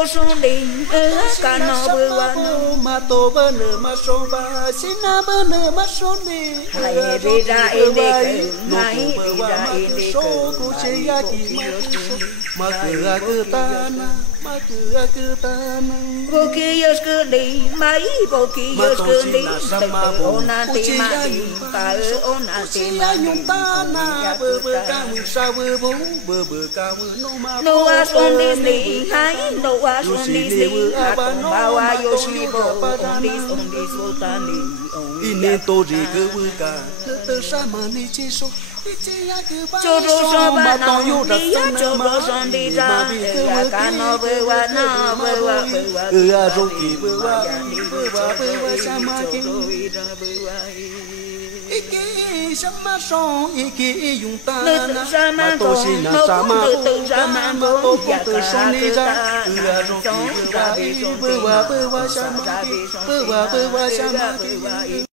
đồ xuống đi cả nó bơ qua nó mà tô bơ nở mà sông ba xin na bơ nở mà sông đi hãy về ra em để cử hãy về ra em để cử cô chơi ya kỳ mà cứ ta na mà cứ ta na vô kia cứ đi mấy vô kia cứ đi ôn na ti mà đi ta ôn na ti mà nhung ta na bơ bơ ca mưa sa bơ bố bơ bơ ca mưa nô ma no a son đi hãy no a son đi bao a yo shi bo on đi so ta đi ine to ri cứ bơ ca tơ sa mà ni chi so cho đồ so ba nó đi cho đồ son đi ra cả nó bơ qua rô kỳ bơ qua sa ma kinh iki sama song iki yung ta na to si na sama ma to to son ni ra rô kỳ bơ qua sa ma bơ qua sa ma